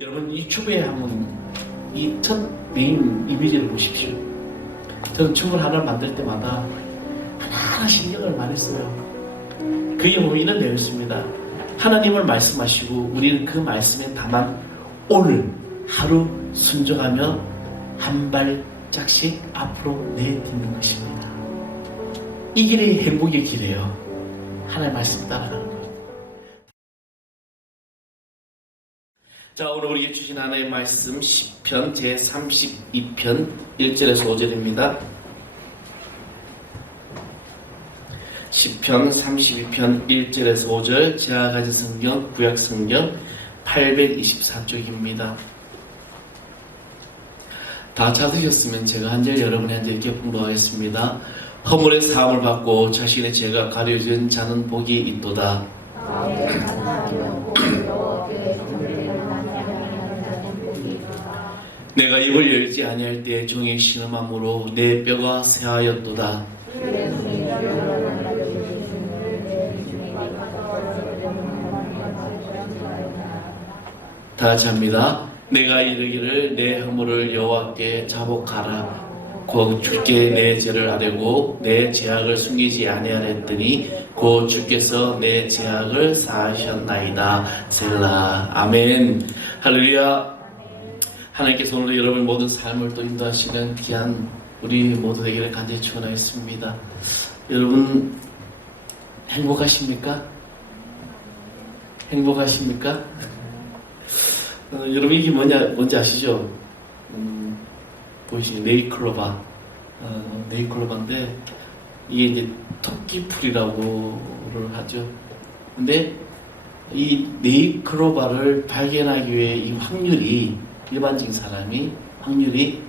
여러분 유튜브에 한번 이 첫 메인 이미지를 보십시오. 저는 춤을 하나를 만들 때마다 하나하나 신경을 많이 써요. 그게 뭐 이런 내용이었습니다. 하나님을 말씀하시고 우리는 그 말씀에 다만 오늘 하루 순종하며 한 발짝씩 앞으로 내딛는 것입니다. 이 길이 행복의 길이에요. 하나님의 말씀 따라가는 거예요. 자, 오늘 우리에게 주신 하나님의 말씀 시편 제32편 1절에서 5절입니다. 시편 32편 1절에서 5절 제가 가진 성경 구약 성경 824쪽입니다. 다 찾으셨으면 제가 한 절 여러분이 한 절 이렇게 공부하겠습니다. 허물의 사함을 받고 자신의 죄가 가려진 자는 복이 있도다. 내가 입을 열지 아니할 때 종의 신음함으로 내 뼈가 쇠하였도다. 다 같이 합니다. 내가 이르기를 내 허물을 여호와께 자복하라. 곧 주께 내 죄를 아뢰고 내 죄악을 숨기지 아니하랬더니 곧 주께서 내 죄악을 사하셨나이다. 셀라. 아멘. 할렐루야. 하나님께서 오늘 여러분 모든 삶을 또 인도하시는 귀한 우리 모두 되기를 간절히 축원하겠습니다. 여러분 행복하십니까? 행복하십니까? 여러분 이게 뭔지 아시죠? 보이시죠? 네이클로바. 네이클로바인데 이게 이제 토끼풀이라고를 하죠. 근데 이 네이클로바를 발견하기 위해 이 확률이 일반적인 사람이 확률이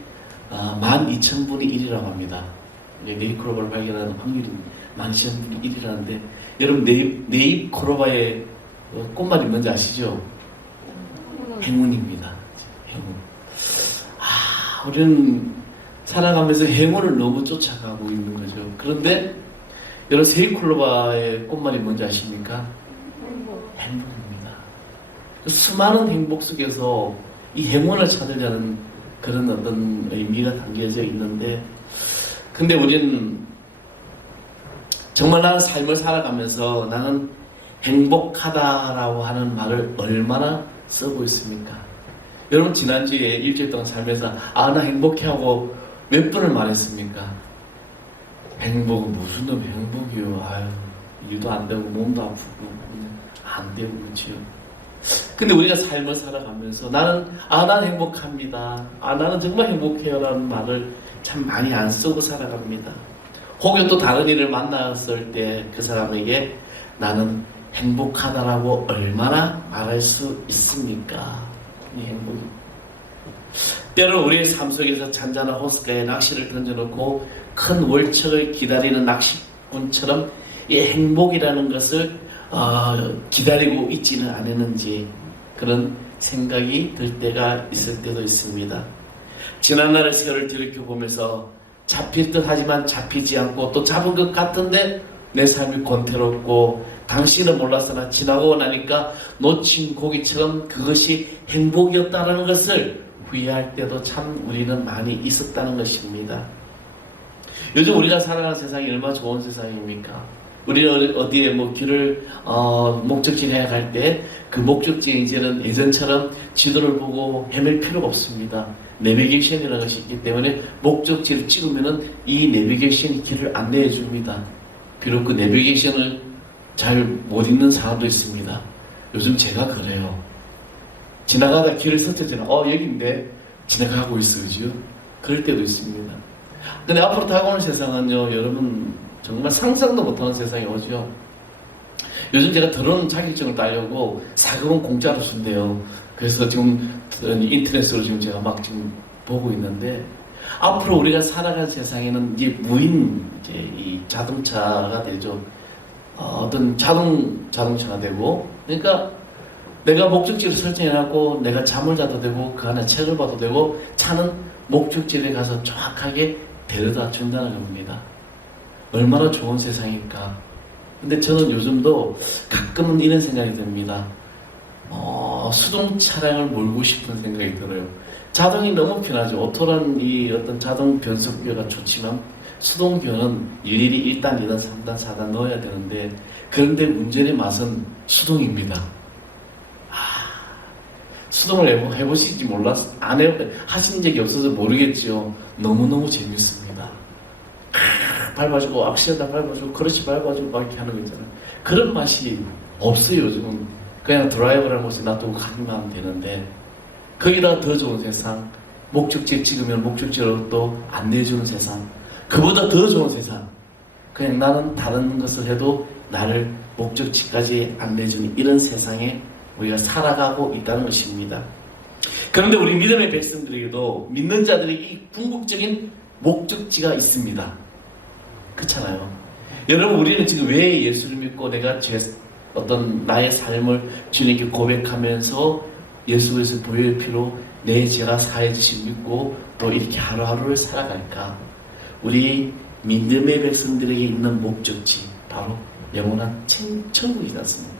12,000분의 1이라고 합니다. 네잎크로바를 발견하는 확률이 12,000분의 1이라는데 여러분 네잎크로바의 꽃말이 뭔지 아시죠? 행운입니다. 행운. 우리는 살아가면서 행운을 너무 쫓아가고 있는 거죠. 그런데 여러분 네잎크로바의 꽃말이 뭔지 아십니까? 행복입니다. 수많은 행복 속에서 이 행운을 찾으려는 그런 어떤 의미가 담겨져 있는데, 근데 우리는 정말 나는 삶을 살아가면서 나는 행복하다라고 하는 말을 얼마나 쓰고 있습니까? 여러분 지난주에 일주일 동안 살면서 나 행복해 하고 몇 번을 말했습니까? 행복은 무슨 놈 행복이요. 일도 안 되고 몸도 아프고 안 되고 그렇지요. 근데 우리가 삶을 살아가면서 나는 행복합니다. 나는 정말 행복해요 라는 말을 참 많이 안 쓰고 살아갑니다. 혹은 또 다른 일을 만났을 때 그 사람에게 나는 행복하다라고 얼마나 말할 수 있습니까? 이 행복이. 때로 우리의 삶 속에서 잔잔한 호숫가에 낚시를 던져놓고 큰 월척을 기다리는 낚시꾼처럼 이 행복이라는 것을 기다리고 있지는 않았는지 그런 생각이 들 때가 있을 때도 있습니다. 지난날의 세월을 들이켜보면서 잡힐 듯 하지만 잡히지 않고 또 잡은 것 같은데 내 삶이 권태롭고 당신은 몰랐으나 지나고 나니까 놓친 고기처럼 그것이 행복이었다는 것을 후회할 때도 참 우리는 많이 있었다는 것입니다. 요즘 우리가 살아가는 세상이 얼마나 좋은 세상입니까? 우리는 어디에 길을 목적지에 갈 때 그 목적지에 이제는 예전처럼 지도를 보고 헤맬 필요가 없습니다. 내비게이션이라는 것이 있기 때문에 목적지를 찍으면은 이 내비게이션이 길을 안내해 줍니다. 비록 그 내비게이션을 잘 못 읽는 사람도 있습니다. 요즘 제가 그래요. 지나가다 길을 서쳐지나 여기인데 지나가고 있어, 그죠? 그럴 때도 있습니다. 근데 앞으로 다가오는 세상은요, 여러분 정말 상상도 못하는 세상이 오죠. 요즘 제가 드론 자격증을 따려고 4급은 공짜로 준대요. 그래서 지금 인터넷으로 제가 막 지금 보고 있는데 앞으로 우리가 살아가는 세상에는 이제 무인 이 자동차가 되죠. 어떤 자동차가 되고, 그러니까 내가 목적지를 설정해놨고 내가 잠을 자도 되고 그 안에 책을 봐도 되고 차는 목적지에 가서 정확하게 데려다 준다는 겁니다. 얼마나 좋은 세상일까. 근데 저는 요즘도 가끔은 이런 생각이 듭니다. 수동 차량을 몰고 싶은 생각이 들어요. 자동이 너무 편하죠. 오토란 이 어떤 자동 변속기가 좋지만 수동기어는 일일이 1단, 2단, 3단, 4단 넣어야 되는데, 그런데 운전의 맛은 수동입니다. 수동을 해보시지 몰랐, 하신 적이 없어서 모르겠죠. 너무너무 재밌습니다. 밟아주고, 악셀에다 밟아주고, 그렇지 밟아주고, 막 이렇게 하는 거 있잖아요. 그런 맛이 없어요, 요즘은. 그냥 드라이버라는 곳에 놔두고 가기만 하면 되는데, 거기다가 더 좋은 세상, 목적지에 찍으면 목적지로 또 안내해주는 세상, 그보다 더 좋은 세상, 그냥 나는 다른 것을 해도 나를 목적지까지 안내해주는 이런 세상에 우리가 살아가고 있다는 것입니다. 그런데 우리 믿음의 백성들에게도, 믿는 자들에게 이 궁극적인 목적지가 있습니다. 그렇잖아요. 여러분, 우리는 지금 왜 예수를 믿고 내가 어떤 나의 삶을 주님께 고백하면서 예수 그리스도 보혈 피로 내 죄가 사해지심 믿고 또 이렇게 하루하루를 살아갈까? 우리 믿음의 백성들에게 있는 목적지, 바로 영원한 천국이지 않습니까?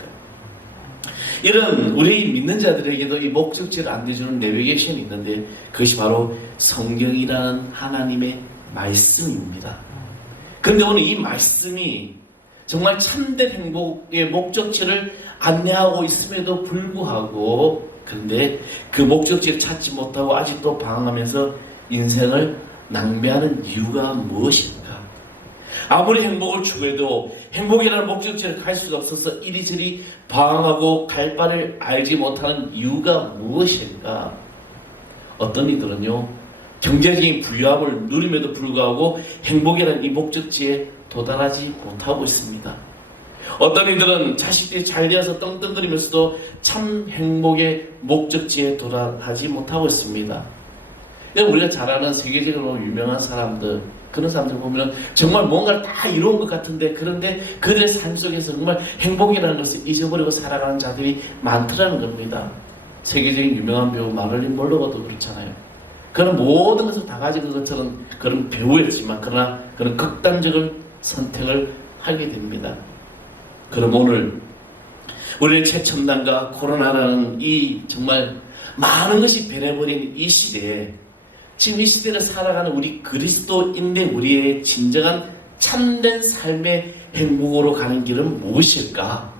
이런 우리 믿는 자들에게도 이 목적지를 안내주는 내비게이션이 있는데, 그것이 바로 성경이라는 하나님의 말씀입니다. 그런데 오늘 이 말씀이 정말 참된 행복의 목적지를 안내하고 있음에도 불구하고, 그런데 그 목적지를 찾지 못하고 아직도 방황하면서 인생을 낭비하는 이유가 무엇일까? 아무리 행복을 추구해도 행복이라는 목적지를 갈 수가 없어서 이리저리 방황하고 갈 바를 알지 못하는 이유가 무엇일까? 어떤 이들은요, 경제적인 부유함을 누림에도 불구하고 행복이라는 이 목적지에 도달하지 못하고 있습니다. 어떤 이들은 자식들이 잘 되어서 떵떵거리면서도 참 행복의 목적지에 도달하지 못하고 있습니다. 우리가 잘 아는 세계적으로 유명한 사람들, 그런 사람들 보면 정말 뭔가를 다 이룬 것 같은데, 그런데 그들의 삶 속에서 정말 행복이라는 것을 잊어버리고 살아가는 자들이 많더라는 겁니다. 세계적인 유명한 배우 마릴린 먼로가도 그렇잖아요. 그런 모든 것을 다 가진 것처럼 그런 배우였지만, 그러나 그런 극단적인 선택을 하게 됩니다. 그럼 오늘 우리는 최첨단과 코로나라는 이 정말 많은 것이 변해버린 이 시대에, 지금 이 시대를 살아가는 우리 그리스도인의 우리의 진정한 참된 삶의 행복으로 가는 길은 무엇일까?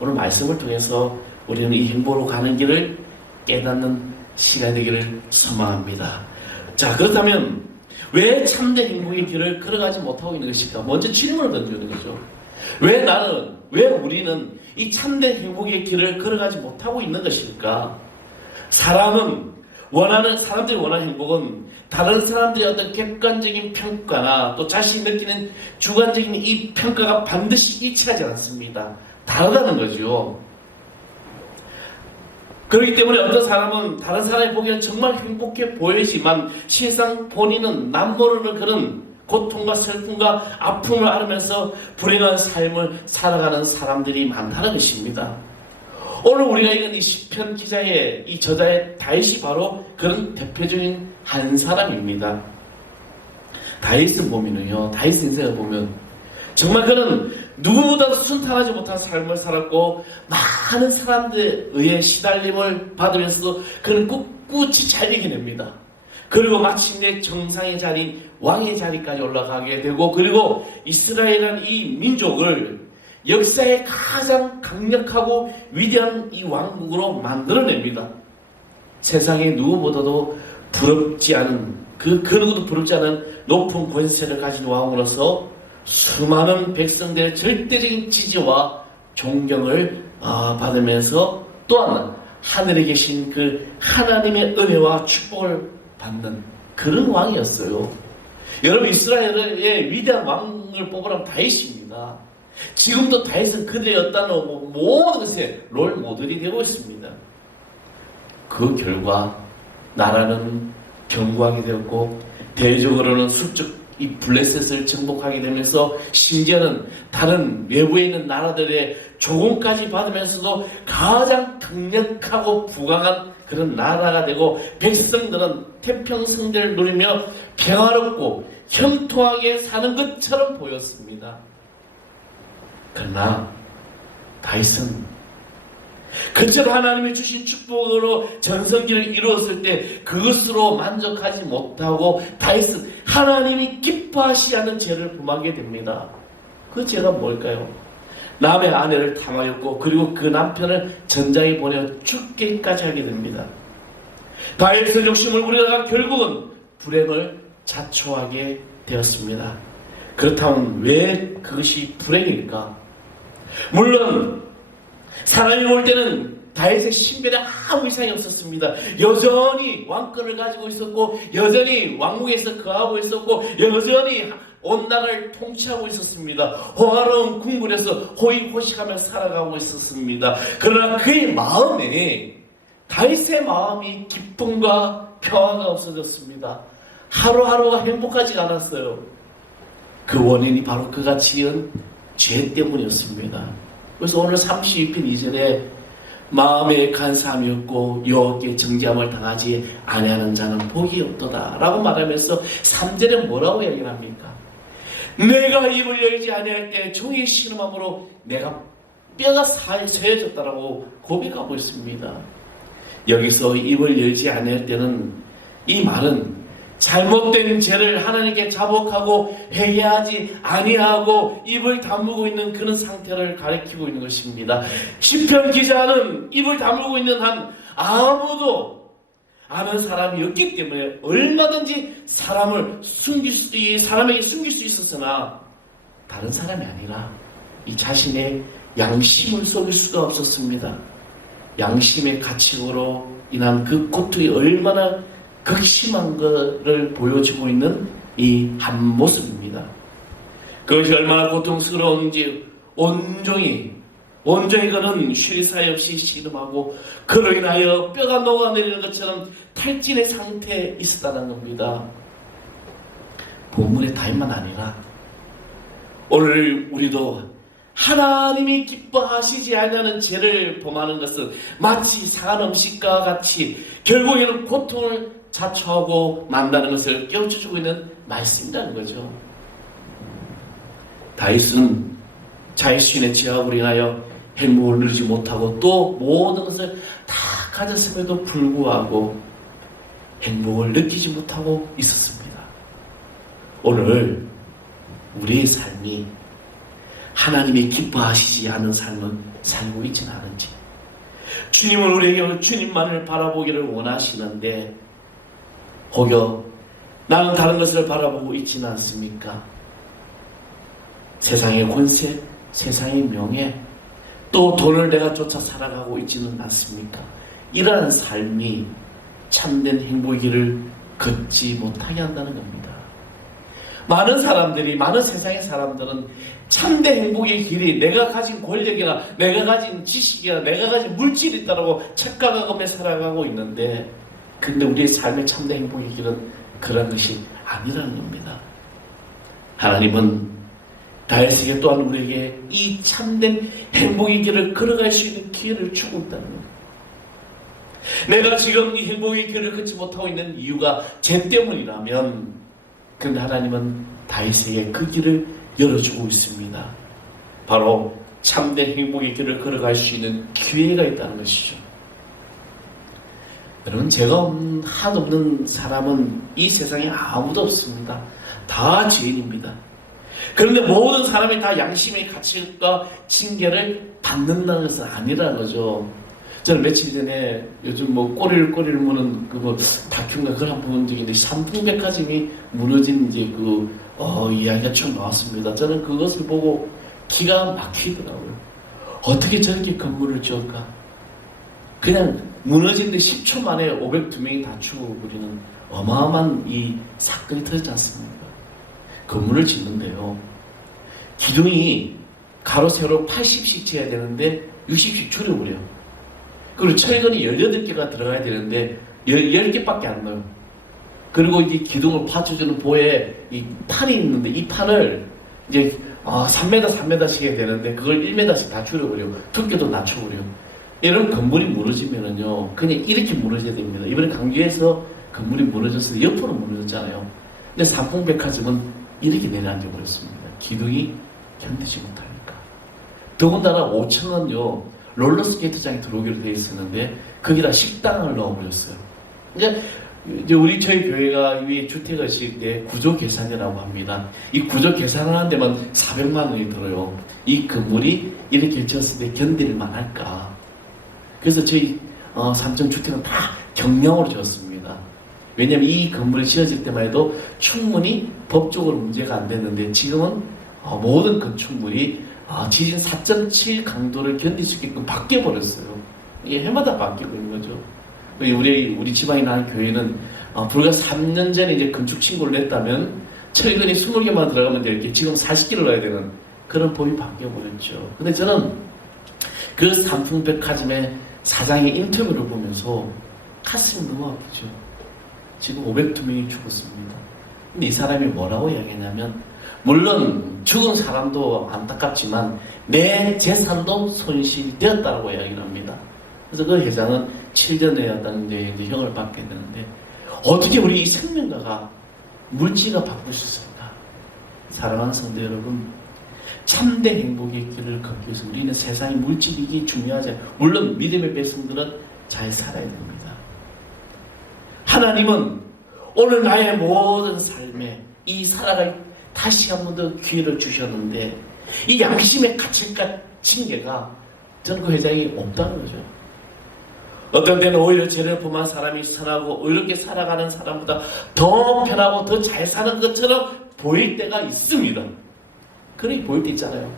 오늘 말씀을 통해서 우리는 이 행복으로 가는 길을 깨닫는 시간이 되기를 소망합니다. 자, 그렇다면 왜 참된 행복의 길을 걸어가지 못하고 있는 것일까? 먼저 질문을 던지는 거죠. 왜 우리는 이 참된 행복의 길을 걸어가지 못하고 있는 것일까? 사람들이 원하는 행복은 다른 사람들의 어떤 객관적인 평가나 또 자신이 느끼는 주관적인 이 평가가 반드시 일치하지 않습니다. 다르다는 거죠. 그렇기 때문에 어떤 사람은 다른 사람이 보기에는 정말 행복해 보이지만 실상 본인은 남모르는 그런 고통과 슬픔과 아픔을 앓으면서 불행한 삶을 살아가는 사람들이 많다는 것입니다. 오늘 우리가 읽은 이 시편 기자의 이 저자의 다윗이 바로 그런 대표적인 한 사람입니다. 다윗을 보면은요, 다윗 인생을 보면 정말 그는 누구보다도 순탄하지 못한 삶을 살았고 많은 사람들에 의해 시달림을 받으면서도 그는 꿋꿋이 잘 이겨냅니다. 그리고 마침내 정상의 자리인 왕의 자리까지 올라가게 되고, 그리고 이스라엘이라는 이 민족을 역사의 가장 강력하고 위대한 이 왕국으로 만들어냅니다. 세상에 누구보다도 부럽지 않은 그 누구도 부럽지 않은 높은 권세를 가진 왕으로서 수많은 백성들의 절대적인 지지와 존경을 받으면서 또한 하늘에 계신 그 하나님의 은혜와 축복을 받는 그런 왕이었어요. 여러분, 이스라엘의 위대한 왕을 뽑으라면 다윗입니다. 지금도 다윗은 그들의 어떤 모든 것에 롤 모델이 되고 있습니다. 그 결과 나라는 견고하게 되었고, 대적으로는 수적 이 블레셋을 정복하게 되면서 심지어는 다른 외부에 있는 나라들의 조공까지 받으면서도 가장 강력하고 부강한 그런 나라가 되고, 백성들은 태평성대를 누리며 평화롭고 형통하게 사는 것처럼 보였습니다. 그러나 다윗은 그처럼 하나님이 주신 축복으로 전성기를 이루었을 때 그것으로 만족하지 못하고 다윗은 하나님이 기뻐하시지 않는 죄를 범하게 됩니다. 그 죄가 뭘까요? 남의 아내를 탐하였고 그리고 그 남편을 전장에 보내어 죽기까지 하게 됩니다. 다윗의 욕심을 부리다가 결국은 불행을 자초하게 되었습니다. 그렇다면 왜 그것이 불행일까? 물론 사람이 볼 때는 다윗의 신변에 아무 이상이 없었습니다. 여전히 왕권을 가지고 있었고 여전히 왕궁에서 거하고 있었고 여전히 온 나라를 통치하고 있었습니다. 호화로운 궁궐에서 호의호식하며 살아가고 있었습니다. 그러나 그의 마음에 다윗의 마음이 기쁨과 평화가 없어졌습니다. 하루하루가 행복하지가 않았어요. 그 원인이 바로 그가 지은 죄 때문이었습니다. 그래서 오늘 32편 2절에 마음에 간사함이 없고 여호와께 정죄함을 당하지 아니하는 자는 복이 없도다 라고 말하면서 3절에 뭐라고 이야기를 합니까? 내가 입을 열지 아니할 때 종의 신음함으로 내가 뼈가 쇠해졌다라고 고백하고 있습니다. 여기서 입을 열지 아니할 때는 이 말은 잘못된 죄를 하나님께 자복하고 회개하지 아니하고 입을 다물고 있는 그런 상태를 가리키고 있는 것입니다. 시편 기자는 입을 다물고 있는 한 아무도 아는 사람이 없기 때문에 얼마든지 사람에게 숨길 수 있었으나 다른 사람이 아니라 이 자신의 양심을 속일 수가 없었습니다. 양심의 가책으로 인한 그 고통이 얼마나 극심한 것을 보여주고 있는 이 한 모습입니다. 그것이 얼마나 고통스러운지 온종일 그는 쉴 사이 없이 씨름하고 그로 인하여 뼈가 녹아내리는 것처럼 탈진의 상태에 있었다는 겁니다. 본문의 다윗만 아니라 오늘 우리도 하나님이 기뻐하시지 않는 죄를 범하는 것은 마치 상한 음식과 같이 결국에는 고통을 자초하고 만다는 것을 깨우쳐주고 있는 말씀이라는 거죠. 다윗은 자신의 죄악으로 인하여 행복을 누리지 못하고 또 모든 것을 다 가졌음에도 불구하고 행복을 느끼지 못하고 있었습니다. 오늘 우리의 삶이 하나님이 기뻐하시지 않은 삶은 살고 있지는 않은지, 주님은 우리에게 주님만을 바라보기를 원하시는데 혹여 나는 다른 것을 바라보고 있지는 않습니까? 세상의 권세, 세상의 명예, 또 돈을 내가 쫓아 살아가고 있지는 않습니까? 이러한 삶이 참된 행복의 길을 걷지 못하게 한다는 겁니다. 많은 세상의 사람들은 참된 행복의 길이 내가 가진 권력이나 내가 가진 지식이나 내가 가진 물질이 있다고 착각하며 살아가고 있는데, 근데 우리의 삶의 참된 행복의 길은 그런 것이 아니라는 겁니다. 하나님은 다윗에게 또한 우리에게 이 참된 행복의 길을 걸어갈 수 있는 기회를 주고 있다는 겁니다. 내가 지금 이 행복의 길을 걷지 못하고 있는 이유가 죄 때문이라면, 근데 하나님은 다윗에게 그 길을 열어주고 있습니다. 바로 참된 행복의 길을 걸어갈 수 있는 기회가 있다는 것이죠. 여러분, 죄가 하나도 없는 사람은 이 세상에 아무도 없습니다. 다 죄인입니다. 그런데 모든 사람이 다 양심의 가책과 징계를 받는다는 것은 아니라는 거죠. 저는 며칠 전에 요즘 꼬리를 무는 다큐인가 그걸 한번 본 적이 있는데, 삼풍백화점이 무너진 이야기가 쭉 나왔습니다. 저는 그것을 보고 기가 막히더라고요. 어떻게 저렇게 건물을 지을까? 그냥 무너지는데 10초 만에 502명이 다 죽어버리는 어마어마한 이 사건이 터졌지 않습니까? 건물을 짓는데요, 기둥이 가로 세로 80씩 지어야 되는데 60씩 줄여버려요. 그리고 철근이 18개가 들어가야 되는데 10개밖에 안 넣어요. 그리고 이 기둥을 받쳐주는 보에 이 판이 있는데 이 판을 이제 3m씩 해야 되는데 그걸 1m씩 다 줄여버려요. 두께도 낮춰버려요. 이런 건물이 무너지면은요, 그냥 이렇게 무너져야 됩니다. 이번에 강주에서 건물이 무너져서 옆으로 무너졌잖아요. 근데 삼풍백화점은 이렇게 내려앉아 버렸습니다. 기둥이 견디지 못하니까. 더군다나 5층은요, 롤러스케이트장이 들어오기로 되어 있었는데 거기다 식당을 넣어버렸어요. 이제 저희 교회가 이 주택을 지을 때 구조 계산이라고 합니다. 이 구조 계산을 하는 데만 400만 원이 들어요. 이 건물이 이렇게 지었을 때 견딜 만할까? 그래서 저희 삼성 주택은 다 경량으로 지었습니다. 왜냐하면 이 건물이 지어질 때만 해도 충분히 법적으로 문제가 안 됐는데 지금은 모든 건축물이 지진 4.7 강도를 견딜 수 있게끔 바뀌어 버렸어요. 이게 해마다 바뀌고 있는 거죠. 우리 지방에 나는 교회는 불과 3년 전에 이제 건축 신고를 냈다면 철근이 20개만 들어가면 이렇게 지금 40개를 넣어야 되는 그런 법이 바뀌어 버렸죠. 근데 저는 그 삼풍백화점의 사장의 인터뷰를 보면서 가슴이 너무 아프죠. 지금 502명이 죽었습니다. 근데 이 사람이 뭐라고 이야기했냐면, 물론 죽은 사람도 안타깝지만 내 재산도 손실되었다고 이야기를 합니다. 그래서 그 회장은 7년에였다는 이제 형을 받게 되는데, 어떻게 우리 이 생명가가 물질을 바꿀 수 있을까? 사랑하는 성도 여러분, 참된 행복의 길을 걷기 위해서 우리는 세상의 물질이 중요하지 않아요. 물론 믿음의 백성들은 잘 살아야 됩니다. 하나님은 오늘 나의 모든 삶에 이 살아갈 다시 한 번 더 기회를 주셨는데, 이 양심의 가책과 징계가 저는 그 회장이 없다는 거죠. 어떤 때는 오히려 죄를 범한 사람이 선하고 의롭게 살아가는 사람보다 더 편하고 더 잘 사는 것처럼 보일 때가 있습니다. 그렇게 보일 때 있잖아요.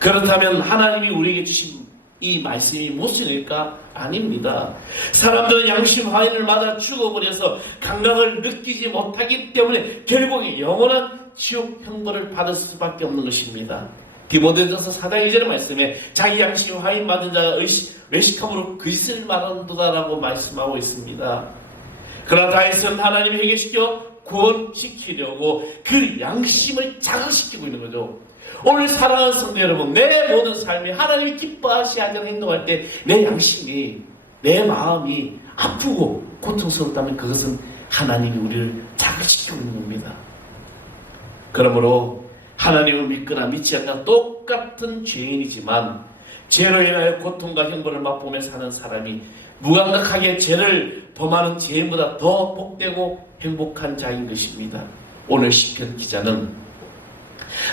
그렇다면 하나님이 우리에게 주신 이 말씀이 무엇일까? 아닙니다. 사람들은 양심 화인을 맞아 죽어버려서 감각을 느끼지 못하기 때문에 결국 영원한 지옥 형벌을 받을 수밖에 없는 것입니다. 디모데전서 4장 2절의 말씀에 자기 양심 화인 맞은 자가 외식함으로 거짓을 말한도다라고 말씀하고 있습니다. 그러나 다윗은 하나님이 회개시켜 구원시키려고 그 양심을 자극시키고 있는 거죠. 오늘 사랑하는 성도 여러분, 내 모든 삶이 하나님이 기뻐하시지 않는 행동할 때 내 양심이, 내 마음이 아프고 고통스럽다면 그것은 하나님이 우리를 자극시키고 있는 겁니다. 그러므로 하나님을 믿거나 믿지 않거나 똑같은 죄인이지만 죄로 인하여 고통과 형벌을 맛보며 사는 사람이 무감각하게 죄를 범하는 죄인보다 더 복되고 행복한 자인 것입니다. 오늘 시편 기자는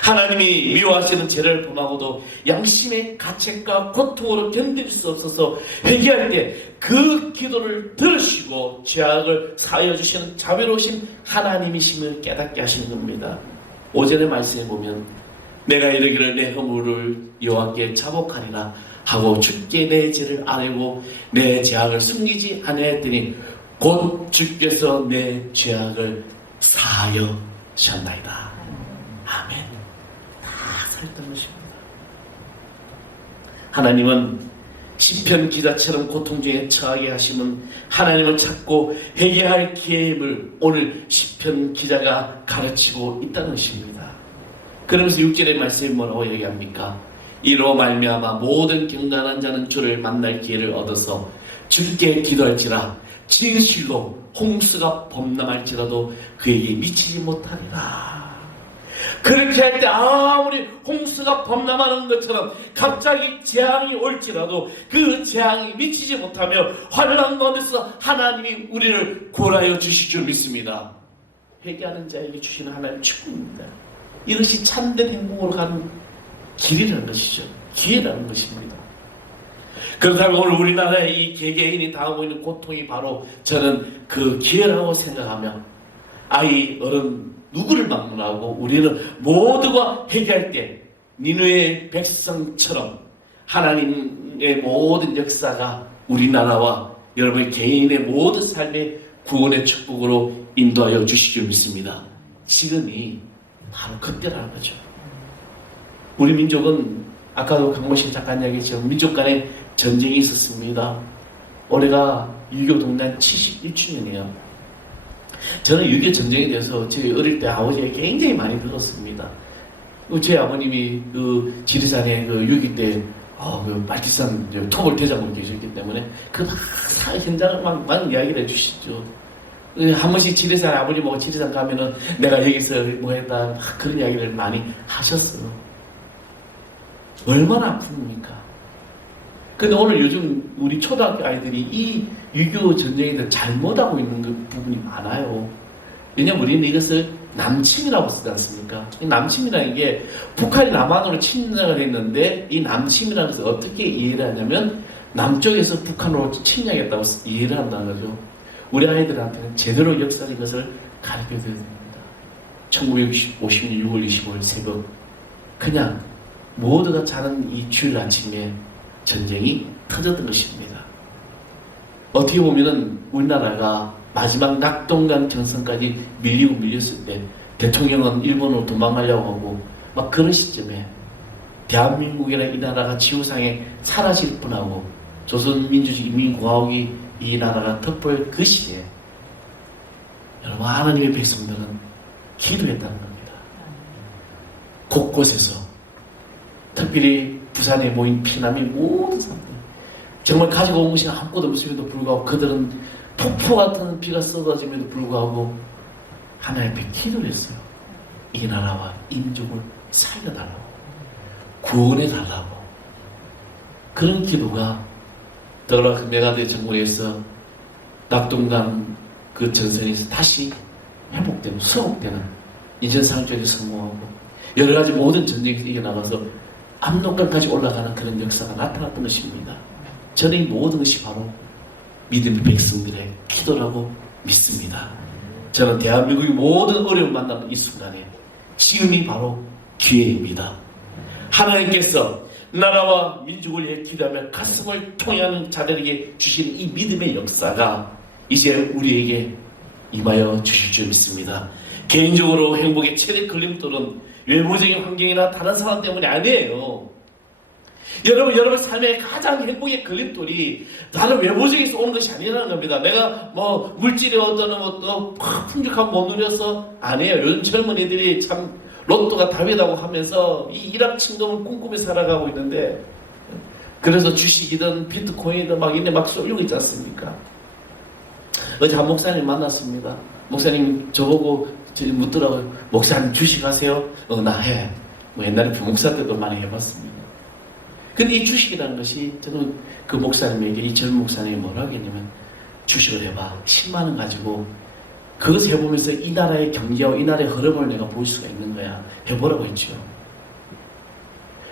하나님이 미워하시는 죄를 범하고도 양심의 가책과 고통으로 견딜 수 없어서 회개할 때 그 기도를 들으시고 죄악을 사하여 주시는 자비로우신 하나님이심을 깨닫게 하시는 겁니다. 5절의 말씀에 보면 내가 이르기를 내 허물을 여호와께 자복하리라 하고 주께 내 죄를 아뢰고 내 죄악을 숨기지 아니하였더니 곧 주께서 내 죄악을 사하여 주셨나이다. 아멘. 다 살던 것입니다. 하나님은 시편 기자처럼 고통 중에 처하게 하시면 하나님을 찾고 회개할 기회임을 오늘 시편 기자가 가르치고 있다는 것입니다. 그러면서 6절의 말씀이 뭐라고 얘기합니까? 이로 말미암아 모든 경건한 자는 주를 만날 기회를 얻어서 주께 기도할지라 진실로 홍수가 범람할지라도 그에게 미치지 못하리라. 그렇게 할 때 아무리 홍수가 범람하는 것처럼 갑자기 재앙이 올지라도 그 재앙이 미치지 못하며 환난 가운데서 하나님이 우리를 구원하여 주실 줄 믿습니다. 회개하는 자에게 주시는 하나님의 축복입니다. 이것이 참된 행복으로 가는 길이라는 것이죠. 기회라는 것입니다. 그렇다면 오늘 우리나라의 이 개개인이 당하고 있는 고통이 바로 저는 그 기회라고 생각하며 아이, 어른 누구를 막론하고 우리는 모두가 회개할 때 니느웨의 백성처럼 하나님의 모든 역사가 우리나라와 여러분의 개인의 모든 삶의 구원의 축복으로 인도하여 주시길 믿습니다. 지금이 바로 그때라는 거죠. 우리 민족은 아까도 강모신 작가님 이야기했지만 민족 간에 전쟁이 있었습니다. 올해가 6.25 동란 71주년이에요. 저는 6.25 전쟁에 대해서 제 어릴 때 아버지에게 굉장히 많이 들었습니다. 제 아버님이 그 지리산에 그 6.25 때 그 빨치산 토벌 대장으로 계셨기 때문에 그 막 현장을 막 이야기를 해주시죠. 한 번씩 지리산 아버님하고 지리산 가면은 내가 여기서 뭐 했다 막 그런 이야기를 많이 하셨어요. 얼마나 아픕니까? 근데 오늘 요즘 우리 초등학교 아이들이 이 6.25 전쟁에 대해 잘못하고 있는 그 부분이 많아요. 왜냐면 우리는 이것을 남침이라고 쓰지 않습니까? 이 남침이라는 게 북한이 남한으로 침략을 했는데 이 남침이라는 것을 어떻게 이해를 하냐면 남쪽에서 북한으로 침략했다고 이해를 한다는 거죠. 우리 아이들한테는 제대로 역사적인 것을 가르쳐줘야 됩니다. 1950년 6월 25일 새벽 그냥 모두가 자는 이 주일 아침에 전쟁이 터졌던 것입니다. 어떻게 보면은 우리나라가 마지막 낙동강 전선까지 밀렸을 때 대통령은 일본으로 도망가려고 하고 막 그런 시점에 대한민국이라는 이 나라가 지구상에 사라질 뻔하고 조선민주주의 인민공화국이 이 나라가 덮을 그 시에 여러분 하나님의 백성들은 기도했다는 겁니다. 곳곳에서 특별히 부산에 모인 피난민 모든 사람들 정말 가지고 온 것이 아무것도 없음에도 불구하고 그들은 폭포 같은 비가 쏟아짐에도 불구하고 하나님 앞에 기도를 했어요. 이 나라와 인족을 살려달라고 구원해달라고. 그런 기도가 더러 메가드 정권에서 낙동강 그 전선에서 다시 회복되는 수복되는 인천상조에 성공하고 여러 가지 모든 전쟁에서 이겨나가서 압록강까지 올라가는 그런 역사가 나타났던 것입니다. 저는 이 모든 것이 바로 믿음의 백성들의 기도라고 믿습니다. 저는 대한민국의 모든 어려움을 만나는 이 순간에 지금이 바로 기회입니다. 하나님께서 나라와 민족을 위해 기도하며 가슴을 통해하는 자들에게 주시는 이 믿음의 역사가 이제 우리에게 임하여 주실 줄 믿습니다. 개인적으로 행복의 최대 걸림돌은 외부적인 환경이나 다른 사람 때문이 아니에요. 여러분 삶의 가장 행복의 걸림돌이 다른 외부적에서 오는 것이 아니라는 겁니다. 내가 뭐 물질이 어떤 것도 풍족한 못 누려서 아니에요. 요즘 젊은이들이 참 로또가 답이라고 하면서 이 일확천금을 꿈꾸며 살아가고 있는데 그래서 주식이든 비트코인이든 막 이네 막 쏠리고 있지 않습니까? 어제 한 목사님 만났습니다. 목사님 저보고 묻더라고요. 목사님 주식하세요? 나 해. 뭐 옛날에 부목사 때도 많이 해봤습니다. 근데 이 주식이라는 것이 저는 그 목사님에게 이 젊은 목사님이 뭐라고 했냐면 주식을 해봐. 10만 원 가지고 그것을 해보면서 이 나라의 경제와 이 나라의 흐름을 내가 볼 수가 있는 거야. 해보라고 했죠.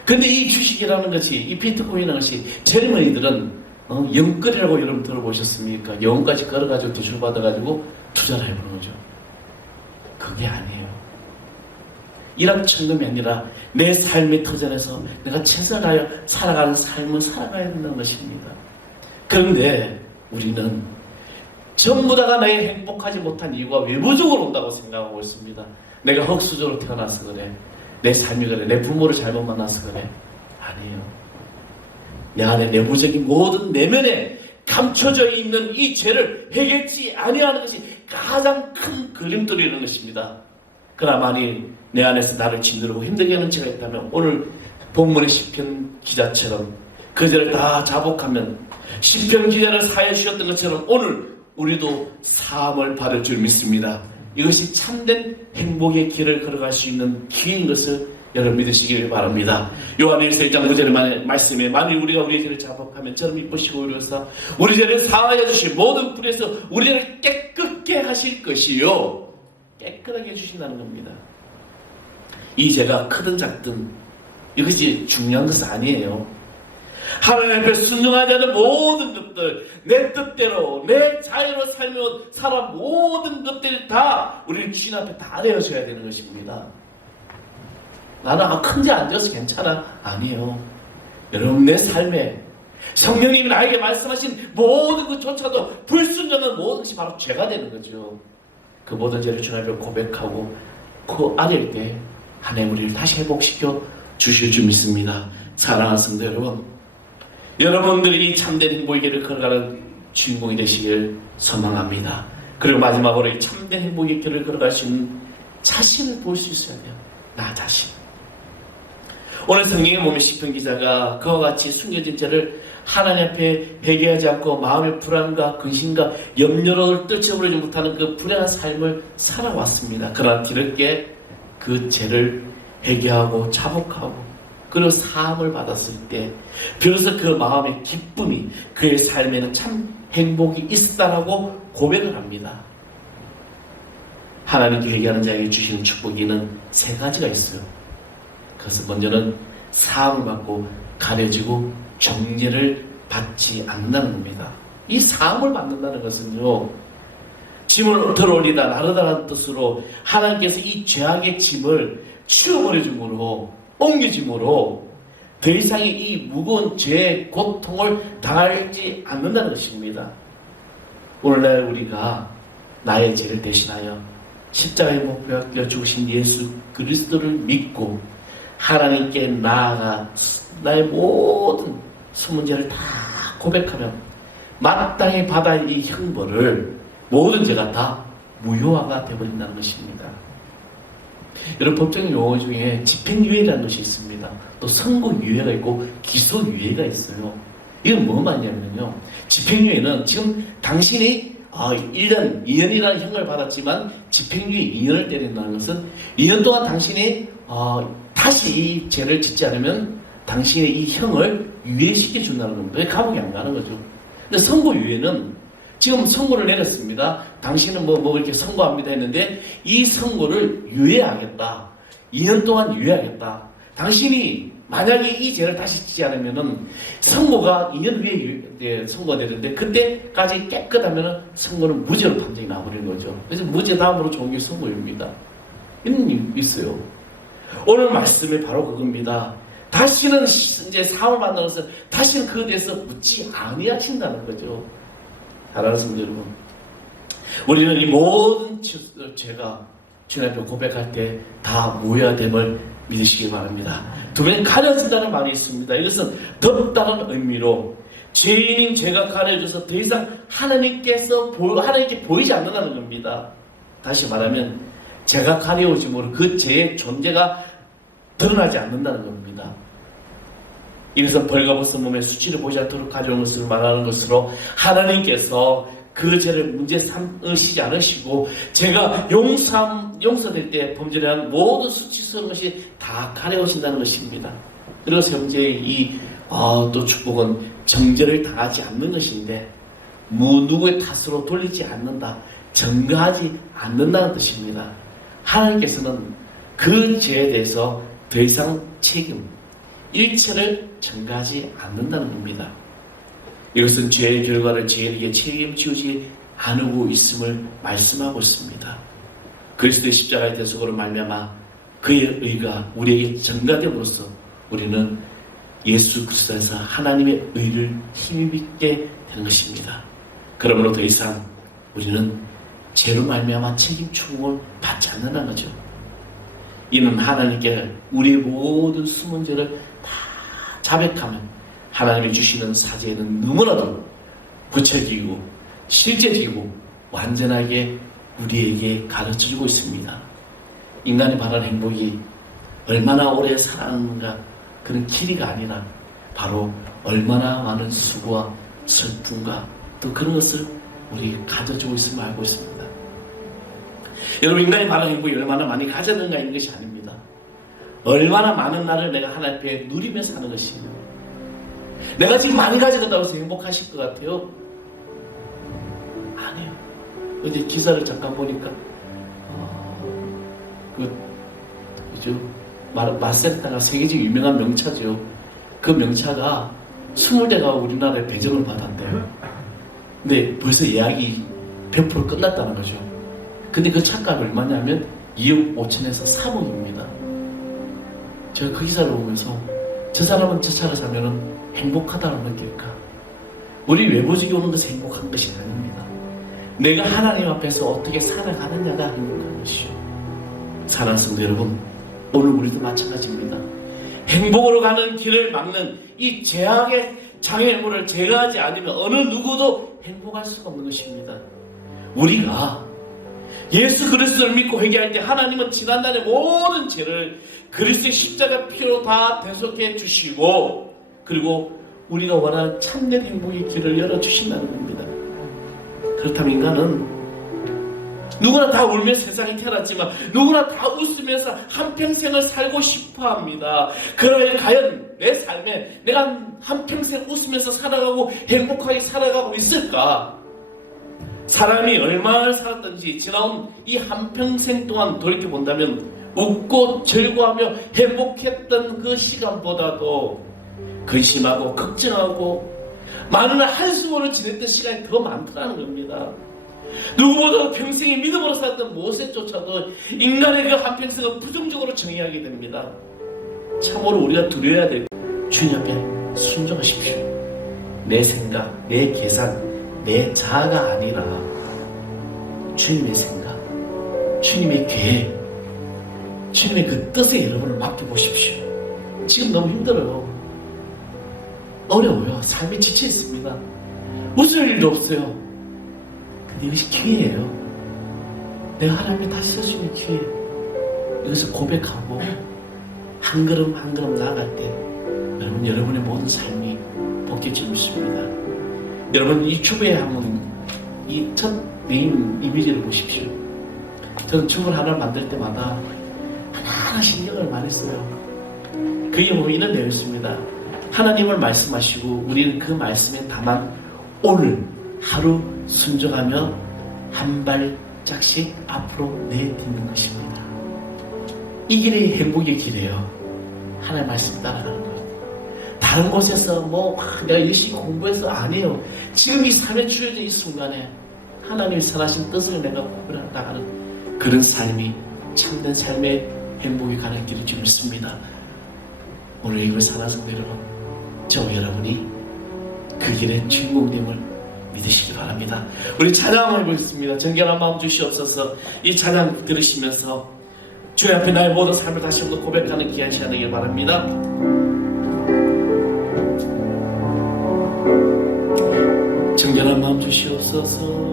근데 이 주식이라는 것이 이 비트코인이라는 것이 젊은이들은 영끌이라고 여러분 들어보셨습니까? 영까지 걸어가지고 도시를 받아가지고 투자를 해보는 거죠. 그게 아니에요. 일확천금이 아니라 내 삶의 터전에서 내가 최선을 다하여 살아가는 삶을 살아가야 된다는 것입니다. 그런데 우리는 전부 다가 나의 행복하지 못한 이유가 외부적으로 온다고 생각하고 있습니다. 내가 흙수저로 태어나서 그래. 내 삶이 그래. 내 부모를 잘못 만나서 그래. 아니에요. 내 안에 내부적인 모든 내면에 감춰져 있는 이 죄를 해결치 아니하는 것이 가장 큰 걸림돌이라는 것입니다. 그러나 만일 내 안에서 나를 짓누르고 힘들게 하는 죄가 있다면 오늘 본문의 시편 기자처럼 그 죄를 다 자복하면 시편 기자를 사해 주셨던 것처럼 오늘 우리도 사함을 받을 줄 믿습니다. 이것이 참된 행복의 길을 걸어갈 수 있는 기회인 것을 여러분 믿으시기를 바랍니다. 요한일서 1장 9절의 말씀에 만일 우리가 우리의 죄를 자복하면 저는 미쁘시고 의로우사 우리 죄를 사하여 주실 모든 불에서 우리 죄를 깨끗게 하실 것이요 깨끗하게 해주신다는 겁니다. 이 죄가 크든 작든 이것이 중요한 것은 아니에요. 하나님 앞에 순종하지 않은 모든 것들 내 뜻대로 내 자유로 살며 살아 모든 것들 다 우리 주인 앞에 다 내어줘야 되는 것입니다. 나는 큰 죄 안 져서 괜찮아. 아니에요. 여러분 내 삶에 성령님이 나에게 말씀하신 모든 것조차도 불순종한 모든 것이 바로 죄가 되는 거죠. 그 모든 죄를 주님 앞에 고백하고 그 아닐 때 하나님 우리를 다시 회복시켜 주실 줄 믿습니다. 사랑하는 성도 여러분, 여러분들이 참된 행복의 길을 걸어가는 주인공이 되시길 소망합니다. 그리고 마지막으로 이 참된 행복의 길을 걸어갈 수 있는 자신을 볼 수 있어야 돼요. 나 자신. 오늘 성경에 보면 시편 기자가 그와 같이 숨겨진 죄를 하나님 앞에 회개하지 않고 마음의 불안과 근심과 염려를 떨쳐버리지 못하는 그 불안한 삶을 살아왔습니다. 그러나 뒤늦게 그 죄를 회개하고 자복하고 그리고 사함을 받았을 때 비로소 그 마음의 기쁨이 그의 삶에는 참 행복이 있었다라고 고백을 합니다. 하나님께 회개하는 자에게 주시는 축복에는 세 가지가 있어요. 그래서 먼저는 사함을 받고 가려지고 정죄를 받지 않는다는 겁니다. 이 사함을 받는다는 것은요, 짐을 들어올리다 나르다라는 뜻으로 하나님께서 이 죄악의 짐을 치워버려 줌으로, 옮겨짐으로 더 이상의 이 무거운 죄의 고통을 당하지 않는다는 것입니다. 오늘날 우리가 나의 죄를 대신하여 십자가에 못 박혀 죽으신 예수 그리스도를 믿고 하나님께 나아가 나의 모든 숨은 죄를 다 고백하면 마땅히 받아야 할 이 형벌을 모든 죄가 다 무효화가 되어버린다는 것입니다. 여러분, 법정 용어 중에 집행유예라는 것이 있습니다. 또 선고유예가 있고 기소유예가 있어요. 이건 뭐 말이냐면요, 집행유예는 지금 당신이 1년, 2년이라는 형을 받았지만 집행유예 2년을 때린다는 것은 2년 동안 당신이 다시 이 죄를 짓지 않으면 당신의 이 형을 유예시켜 준다는 겁니다. 왜 감옥에 안 가는 거죠? 근데 선고유예는 지금 선고를 내렸습니다. 당신은 뭐 이렇게 선고합니다 했는데 이 선고를 유예하겠다. 2년 동안 유예하겠다. 당신이 만약에 이 죄를 다시 짓지 않으면은 선고가 2년 후에 선고가 되는데 그때까지 깨끗하면은 선고는 무죄로 판정이 나버리는 거죠. 그래서 무죄 다음으로 좋은 게 선고입니다. 이런 게 있어요. 오늘 말씀이 바로 그겁니다. 다시는 이제 사함을 받는 것은 다시는 그에 대해서 묻지 아니하신다는 거죠. 사랑하는 성도 여러분, 우리는 이 모든 죄가 주님 앞에 고백할 때 다 무효화됨을 믿으시기 바랍니다. 두 번째, 가려진다는 말이 있습니다. 이것은 덮다는 의미로 죄인인 죄가 가려져서 더 이상 하나님께 보이지 않는다는 겁니다. 다시 말하면 죄가 가려워짐으로 그 죄의 존재가 드러나지 않는다는 겁니다. 이래서 벌거벗은 몸에 수치를 보지 않도록 가져온 것을 말하는 것으로 하나님께서 그 죄를 문제 삼으시지 않으시고 제가 용서될 때 범죄에 대한 모든 수치스러운 것이 다 가려오신다는 것입니다. 그리고 세 번째의 또 축복은 정죄를 당하지 않는 것인데 누구의 탓으로 돌리지 않는다, 전가하지 않는다는 뜻입니다. 하나님께서는 그 죄에 대해서 더 이상 일체를 전가하지 않는다는 겁니다. 이것은 죄의 결과를 죄인에게 책임지우지 않고 있음을 말씀하고 있습니다. 그리스도의 십자가의 대속으로 말미암아 그의 의가 우리에게 전가됨으로써 우리는 예수 그리스도에서 하나님의 의를 힘입게 되는 것입니다. 그러므로 더 이상 우리는 죄로 말미암아 책임 추궁을 받지 않는다는 거죠. 이는 하나님께 우리의 모든 숨은 죄를 다 자백하면 하나님이 주시는 사죄는 너무나도 구체적이고 실제적이고 완전하게 우리에게 가르쳐주고 있습니다. 인간이 바라는 행복이 얼마나 오래 살았는가 그런 길이가 아니라 바로 얼마나 많은 수고와 슬픔과 또 그런 것을 우리에게 가져주고 있음을 알고 있습니다. 여러분, 인간이 바라는 행복이 얼마나 많이 가졌는가 있는 것이 아닙니다. 얼마나 많은 날을 내가 하나님 앞에 누리며 사는 것입니다. 내가 지금 많이 가져간다고 해서 행복하실 것 같아요? 아니에요. 어제 기사를 잠깐 보니까 마세르타가 세계적 유명한 명차죠. 그 명차가 20대가 우리나라에 배정을 받았대요. 근데 벌써 예약이 100% 끝났다는 거죠. 근데 그 차값이 얼마냐면 2억 5천에서 3억입니다. 제가 그 기사를 보면서 저 사람은 저 차를 사면은 행복하다고 느낄까? 우리 외부적이 오는 것이 행복한 것이 아닙니다. 내가 하나님 앞에서 어떻게 살아가느냐가 행복한 것이죠. 사랑하는 성도 여러분, 오늘 우리도 마찬가지입니다. 행복으로 가는 길을 막는 이 죄악의 장애물을 제거하지 않으면 어느 누구도 행복할 수가 없는 것입니다. 우리가 예수 그리스도를 믿고 회개할 때 하나님은 지난날의 모든 죄를 그리스도의 십자가 피로 다 대속해 주시고 그리고 우리가 원하는 참된 행복의 길을 열어주신다는 겁니다. 그렇다면 인간은 누구나 다 울며 세상에 태어났지만 누구나 다 웃으면서 한평생을 살고 싶어합니다. 그러면 과연 내 삶에 내가 한평생 웃으면서 살아가고 행복하게 살아가고 있을까? 사람이 얼마나 살았든지 지나온 이 한평생 동안 돌이켜본다면 웃고 즐거워하며 행복했던 그 시간보다도 근심하고 걱정하고 많은 한숨으로 지냈던 시간이 더 많더라는 겁니다. 누구보다도 평생에 믿음으로 살았던 모세조차도 인간의 그 한평생을 부정적으로 정의하게 됩니다. 참으로 우리가 두려워야 될 주님 앞에 순종하십시오. 내 생각, 내 계산, 내 자아가 아니라 주님의 생각, 주님의 계획, 주님의 그 뜻에 여러분을 맡겨보십시오. 지금 너무 힘들어요. 어려워요. 삶이 지쳐 있습니다. 웃을 일도 없어요. 근데 이것이 기회예요. 내가 하나님께 다시 설 수 있는 기회예요. 이것을 고백하고 한 걸음 한 걸음 나아갈 때 여러분의 모든 삶이 바뀔 줄 믿습니다. 여러분 유튜브에 한번 이 첫 네임 이미지를 보십시오. 저는 춤을 하나 만들 때마다 하나하나 신경을 많이 써요. 그게 보면 이런 내용이었습니다. 하나님을 말씀하시고 우리는 그 말씀에 다만 오늘 하루 순종하며 한 발짝씩 앞으로 내딛는 것입니다. 이 길이 행복의 길이에요. 하나님 말씀 따라가는 거예요. 다른 곳에서 내가 열심히 공부해서 아니에요. 지금 이 삶에 주어진 이 순간에 하나님이 선하신 뜻을 내가 구별해 나가는 그런 삶이 참된 삶의 행복이 가는 길인 줄 믿습니다. 오늘 이걸 살아서 여러분, 저 여러분이 그 길의 주인공됨을 믿으시기 바랍니다. 우리 찬양 한번 해보겠습니다. 정결한 마음 주시옵소서. 이 찬양 들으시면서 주의 앞에 나의 모든 삶을 다시 한번 고백하는 귀한 시간 되길 바랍니다. 정결한 마음 주시옵소서.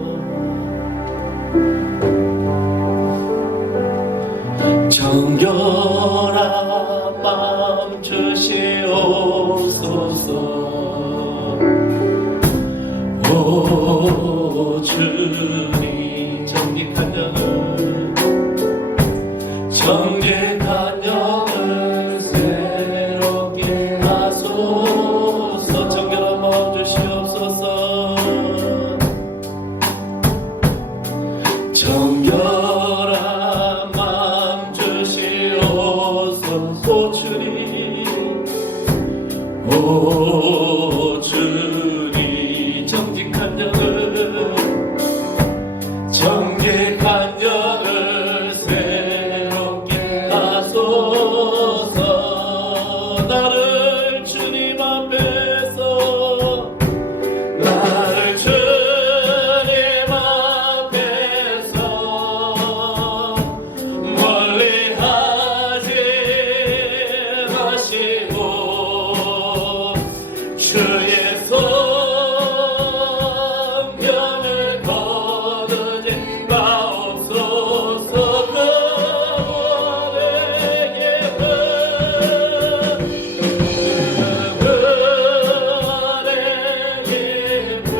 정결한 마음 주시옵소서. 오 주님 정직한 영을 정직한 영을 새롭게 하소서. 정결한 마음 주시옵소서. 정결한 마음 주시옵소서. 오 주님 오 주님 정직한 영을 정직한 영을 새롭게 하소서. 나를 주님 앞에서 나를 주님 앞에서 멀리하지 마시고 주의 성령을 거두지 마옵소서. 그분의 기쁨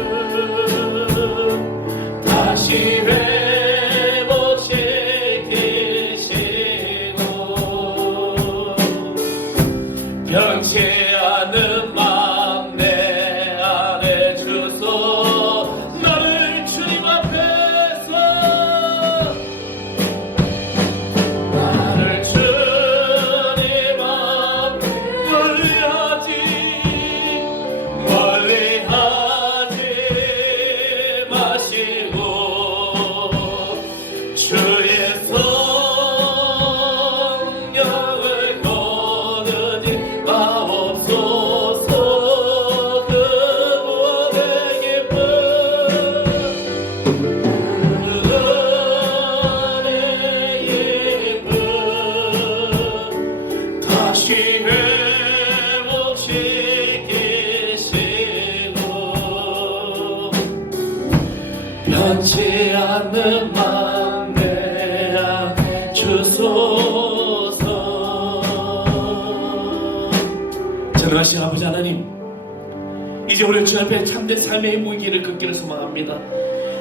다시 회복시키시고 변치 않는 마음 내 안에 주소. 나를 주님 앞에서 나를 주님 앞에 멀리하지 마시고 주의 성령을 거두지 마옵소서. 그분의 기쁨 그분의 기쁨 다시 회복시키시고 변치 않는 마음 내 안에 주소서. 전능하신 아버지 하나님, 이제 우리 주 앞에 참된 삶의 행복의 길을 걷기를 소망합니다.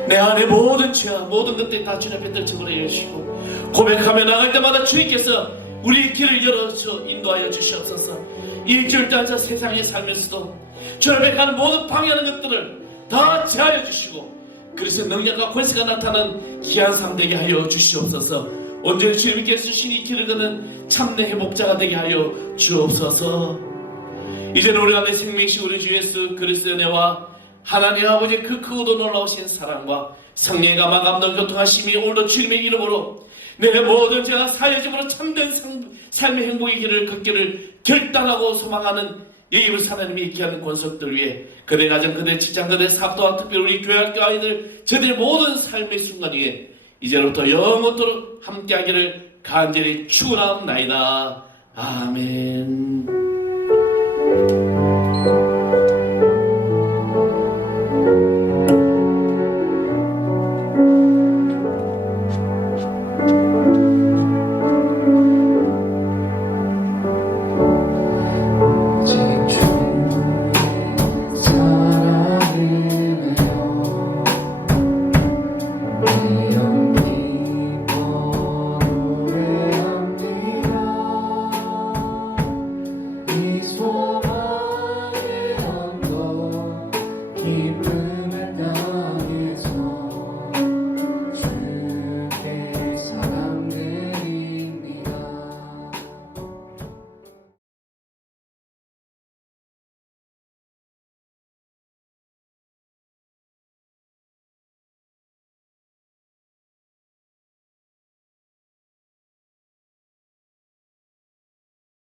내 안에 모든 죄와 모든 것들이 다 주님 앞에 들쳐버려 주시고, 고백하며 나갈 때마다 주님께서 우리 길을 열어서 인도하여 주시옵소서. 일주일 동안 세상에 살면서도 주님 앞에 가는 모든 방해하는 것들을 다 제하여 주시고, 그래서 능력과 권세가 나타나는 귀한 삶 되게 하여 주시옵소서. 온전히 주님께서 주신 이 길을 걷는 참된 회복자가 되게 하여 주옵소서. 이제는 우리가 내 생명이신 우리 주 예수 그리스도의 은혜와 하나님 아버지의 그 크고도 놀라우신 사랑과 성령의 감화 감동 교통하심이 오늘도 주님의 이름으로 내 모든 죄가 사여짐으로 참된 삶의 행복의 길을 걷기를 결단하고 소망하는 예입을 하나님이 있게 하는 권속들 위해 그대 가정, 그대 직장, 그대 사업도와 특별히 우리 교회학교 아이들 저들의 모든 삶의 순간 위에 이제로부터 영원토록 함께하기를 간절히 축원하옵나이다. 아멘. 소망의 언덕 깊은